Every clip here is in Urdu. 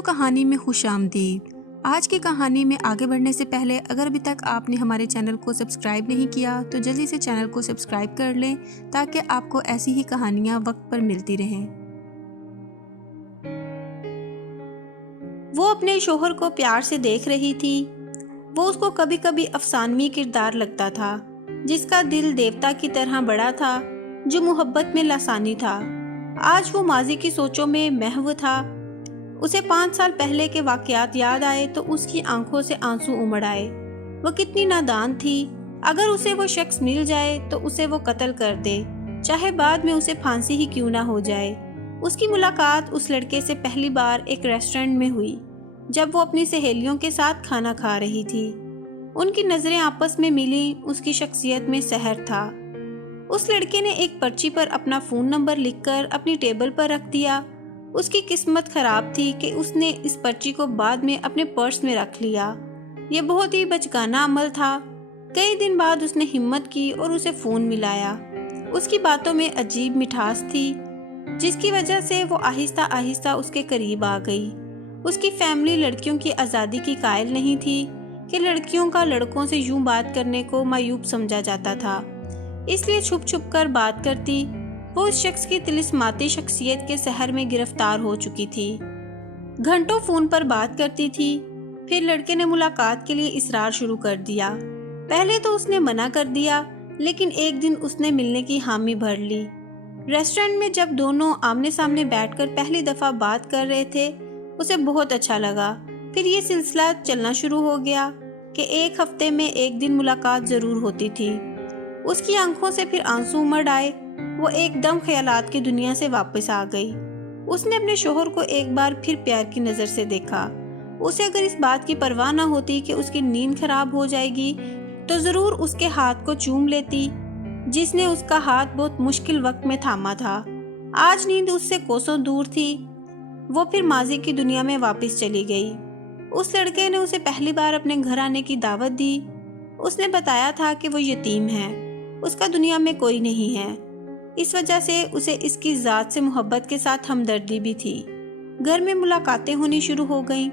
اردو کہانی میں خوش آمدید۔ آج کی کہانی میں آگے بڑھنے سے پہلے اگر ابھی تک آپ نے ہمارے چینل کو سبسکرائب نہیں کیا تو جلدی سے چینل کو سبسکرائب کر لیں تاکہ آپ کو ایسی ہی کہانیاں وقت پر ملتی رہیں۔ وہ اپنے شوہر کو پیار سے دیکھ رہی تھی۔ وہ اس کو کبھی کبھی افسانوی کردار لگتا تھا، جس کا دل دیوتا کی طرح بڑا تھا، جو محبت میں لاسانی تھا۔ آج وہ ماضی کی سوچوں میں محو تھا۔ اسے 5 سال پہلے کے واقعات یاد آئے تو اس کی آنکھوں سے آنسو امڑ آئے۔ وہ کتنی نادان تھی۔ اگر اسے وہ شخص مل جائے تو اسے وہ قتل کر دے، چاہے بعد میں اسے پھانسی ہی کیوں نہ ہو جائے۔ اس کی ملاقات اس لڑکے سے پہلی بار ایک ریسٹورنٹ میں ہوئی، جب وہ اپنی سہیلیوں کے ساتھ کھانا کھا رہی تھی۔ ان کی نظریں آپس میں ملیں۔ اس کی شخصیت میں سحر تھا۔ اس لڑکے نے ایک پرچی پر اپنا فون نمبر لکھ کر اپنی ٹیبل پر رکھ دیا۔ اس کی قسمت خراب تھی کہ اس نے اس پرچی کو بعد میں اپنے پرس میں رکھ لیا۔ یہ بہت ہی بچگانہ عمل تھا۔ کئی دن بعد اس نے ہمت کی اور اسے فون ملایا۔ اس کی باتوں میں عجیب مٹھاس تھی، جس کی وجہ سے وہ آہستہ آہستہ اس کے قریب آ گئی۔ اس کی فیملی لڑکیوں کی آزادی کی قائل نہیں تھی کہ لڑکیوں کا لڑکوں سے یوں بات کرنے کو معیوب سمجھا جاتا تھا، اس لیے چھپ چھپ کر بات کرتی۔ وہ اس شخص کی طلسماتی شخصیت کے سحر میں گرفتار ہو چکی تھی۔ گھنٹوں فون پر بات کرتی تھی۔ پھر لڑکے نے ملاقات کے لیے اصرار شروع کر دیا۔ پہلے تو اس نے منع کر دیا، لیکن ایک دن اس نے ملنے کی حامی بھر لی۔ ریسٹورنٹ میں جب دونوں آمنے سامنے بیٹھ کر پہلی دفعہ بات کر رہے تھے، اسے بہت اچھا لگا۔ پھر یہ سلسلہ چلنا شروع ہو گیا کہ ایک ہفتے میں ایک دن ملاقات ضرور ہوتی تھی۔ اس کی آنکھوں سے پھر آنسو امڑ آئے۔ وہ ایک دم خیالات کی دنیا سے واپس آ گئی۔ اس نے اپنے شوہر کو ایک بار پھر پیار کی نظر سے دیکھا۔ اسے اگر اس بات کی پرواہ نہ ہوتی کہ اس کی نیند خراب ہو جائے گی تو ضرور اس کے ہاتھ کو چوم لیتی، جس نے اس کا ہاتھ بہت مشکل وقت میں تھاما تھا۔ آج نیند اس سے کوسوں دور تھی۔ وہ پھر ماضی کی دنیا میں واپس چلی گئی۔ اس لڑکے نے اسے پہلی بار اپنے گھر آنے کی دعوت دی۔ اس نے بتایا تھا کہ وہ یتیم ہے، اس کا دنیا میں کوئی نہیں ہے۔ اس وجہ سے اسے اس کی ذات سے محبت کے ساتھ ہمدردی بھی تھی۔ گھر میں ملاقاتیں ہونی شروع ہو گئیں۔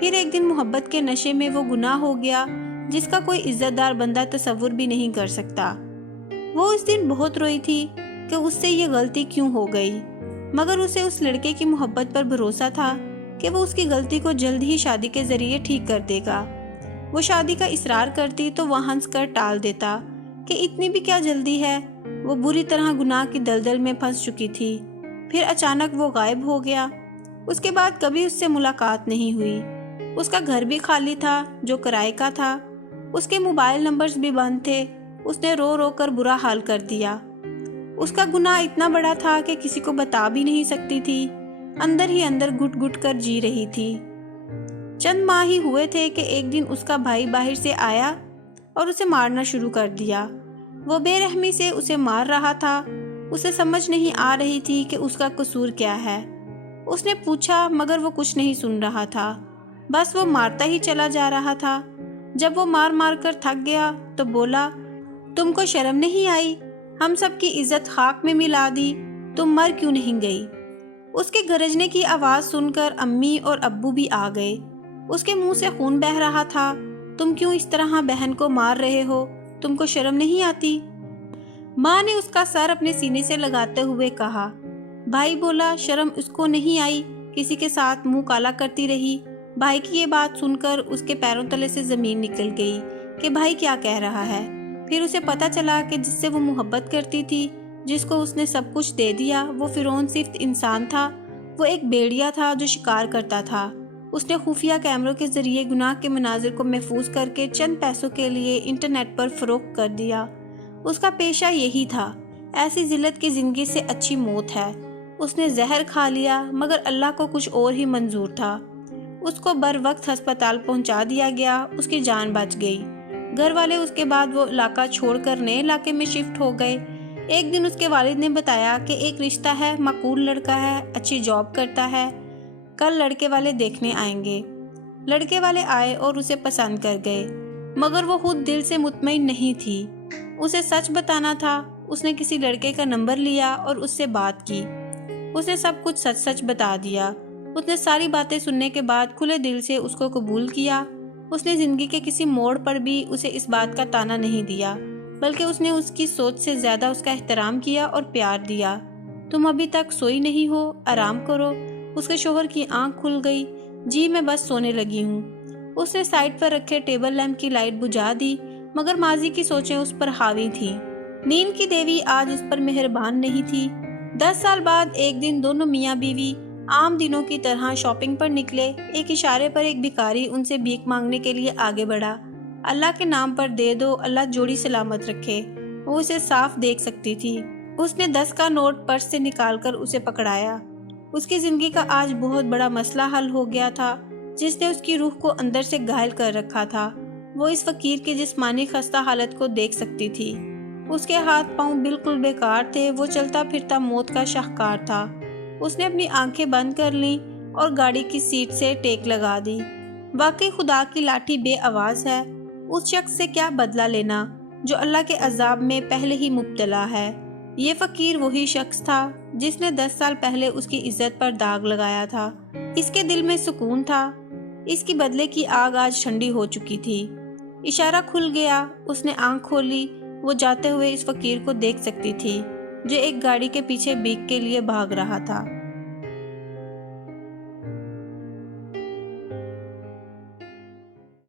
پھر ایک دن محبت کے نشے میں وہ گناہ ہو گیا جس کا کوئی عزت دار بندہ تصور بھی نہیں کر سکتا۔ وہ اس دن بہت روئی تھی کہ اس سے یہ غلطی کیوں ہو گئی، مگر اسے اس لڑکے کی محبت پر بھروسہ تھا کہ وہ اس کی غلطی کو جلد ہی شادی کے ذریعے ٹھیک کر دے گا۔ وہ شادی کا اصرار کرتی تو وہ ہنس کر ٹال دیتا کہ اتنی بھی کیا جلدی ہے۔ وہ بری طرح گناہ کی دلدل میں پھنس چکی تھی۔ پھر اچانک وہ غائب ہو گیا۔ اس کے بعد کبھی اس سے ملاقات نہیں ہوئی۔ اس کا گھر بھی خالی تھا جو کرائے کا تھا۔ اس کے موبائل نمبرز بھی بند تھے۔ اس نے رو رو کر برا حال کر دیا۔ اس کا گناہ اتنا بڑا تھا کہ کسی کو بتا بھی نہیں سکتی تھی۔ اندر ہی اندر گھٹ گھٹ کر جی رہی تھی۔ چند ماہ ہی ہوئے تھے کہ ایک دن اس کا بھائی باہر سے آیا اور اسے مارنا شروع کر دیا۔ وہ بے رحمی سے اسے مار رہا تھا۔ اسے سمجھ نہیں آ رہی تھی کہ اس کا قصور کیا ہے۔ اس نے پوچھا مگر وہ کچھ نہیں سن رہا تھا، بس وہ مارتا ہی چلا جا رہا تھا۔ جب وہ مار مار کر تھک گیا تو بولا، تم کو شرم نہیں آئی؟ ہم سب کی عزت خاک میں ملا دی، تم مر کیوں نہیں گئی؟ اس کے گرجنے کی آواز سن کر امی اور ابو بھی آ گئے۔ اس کے منہ سے خون بہہ رہا تھا۔ تم کیوں اس طرح بہن کو مار رہے ہو؟ تم کو شرم نہیں آتی؟ ماں نے اس کا سر اپنے سینے سے لگاتے ہوئے کہا۔ بھائی بولا، شرم اس کو نہیں آئی، کسی کے ساتھ منہ کالا کرتی رہی۔ بھائی کی یہ بات سن کر اس کے پیروں تلے سے زمین نکل گئی کہ بھائی کیا کہہ رہا ہے۔ پھر اسے پتا چلا کہ جس سے وہ محبت کرتی تھی، جس کو اس نے سب کچھ دے دیا، وہ فرعون صرف انسان تھا۔ وہ ایک بھیڑیا تھا جو شکار کرتا تھا۔ اس نے خفیہ کیمروں کے ذریعے گناہ کے مناظر کو محفوظ کر کے چند پیسوں کے لیے انٹرنیٹ پر فروخت کر دیا۔ اس کا پیشہ یہی تھا۔ ایسی ذلت کی زندگی سے اچھی موت ہے۔ اس نے زہر کھا لیا، مگر اللہ کو کچھ اور ہی منظور تھا۔ اس کو بر وقت ہسپتال پہنچا دیا گیا۔ اس کی جان بچ گئی۔ گھر والے اس کے بعد وہ علاقہ چھوڑ کر نئے علاقے میں شفٹ ہو گئے۔ ایک دن اس کے والد نے بتایا کہ ایک رشتہ ہے، معقول لڑکا ہے، اچھی جاب کرتا ہے، کل لڑکے والے دیکھنے آئیں گے۔ لڑکے والے آئے اور اسے پسند کر گئے، مگر وہ خود دل سے مطمئن نہیں تھی۔ اسے سچ بتانا تھا۔ اس نے کسی لڑکے کا نمبر لیا اور اس سے بات کی۔ اسے سب کچھ سچ سچ بتا دیا۔ اس نے ساری باتیں سننے کے بعد کھلے دل سے اس کو قبول کیا۔ اس نے زندگی کے کسی موڑ پر بھی اسے اس بات کا تانا نہیں دیا، بلکہ اس نے اس کی سوچ سے زیادہ اس کا احترام کیا اور پیار دیا۔ تم ابھی تک سوئی نہیں ہو، آرام کرو۔ اس کے شوہر کی آنکھ کھل گئی۔ جی میں بس سونے لگی ہوں۔ اس نے سائڈ پر رکھے ٹیبل لیمپ کی لائٹ بجھا دی، مگر ماضی کی سوچیں اس پر حاوی تھیں۔ نیند کی دیوی آج اس پر مہربان نہیں تھی۔ 10 سال بعد ایک دن دونوں میاں بیوی عام دنوں کی طرح شاپنگ پر نکلے۔ ایک اشارے پر ایک بھکاری ان سے بھیک مانگنے کے لیے آگے بڑھا۔ اللہ کے نام پر دے دو، اللہ جوڑی سلامت رکھے۔ وہ اسے صاف دیکھ سکتی تھی۔ اس نے 10 کا نوٹ پرس سے نکال کر اسے پکڑایا۔ اس کی زندگی کا آج بہت بڑا مسئلہ حل ہو گیا تھا، جس نے اس کی روح کو اندر سے گھائل کر رکھا تھا۔ وہ اس فقیر کی جسمانی خستہ حالت کو دیکھ سکتی تھی۔ اس کے ہاتھ پاؤں بالکل بیکار تھے، وہ چلتا پھرتا موت کا شاہکار تھا۔ اس نے اپنی آنکھیں بند کر لیں اور گاڑی کی سیٹ سے ٹیک لگا دی۔ واقعی خدا کی لاٹھی بے آواز ہے۔ اس شخص سے کیا بدلہ لینا جو اللہ کے عذاب میں پہلے ہی مبتلا ہے۔ یہ فقیر وہی شخص تھا جس نے 10 سال پہلے اس کی عزت پر داغ لگایا تھا۔ اس کے دل میں سکون تھا۔ اس کی بدلے کی آگ آج ٹھنڈی ہو چکی تھی۔ اشارہ کھل گیا۔ اس نے آنکھ کھولی۔ وہ جاتے ہوئے اس فقیر کو دیکھ سکتی تھی جو ایک گاڑی کے پیچھے بھیک کے لیے بھاگ رہا تھا۔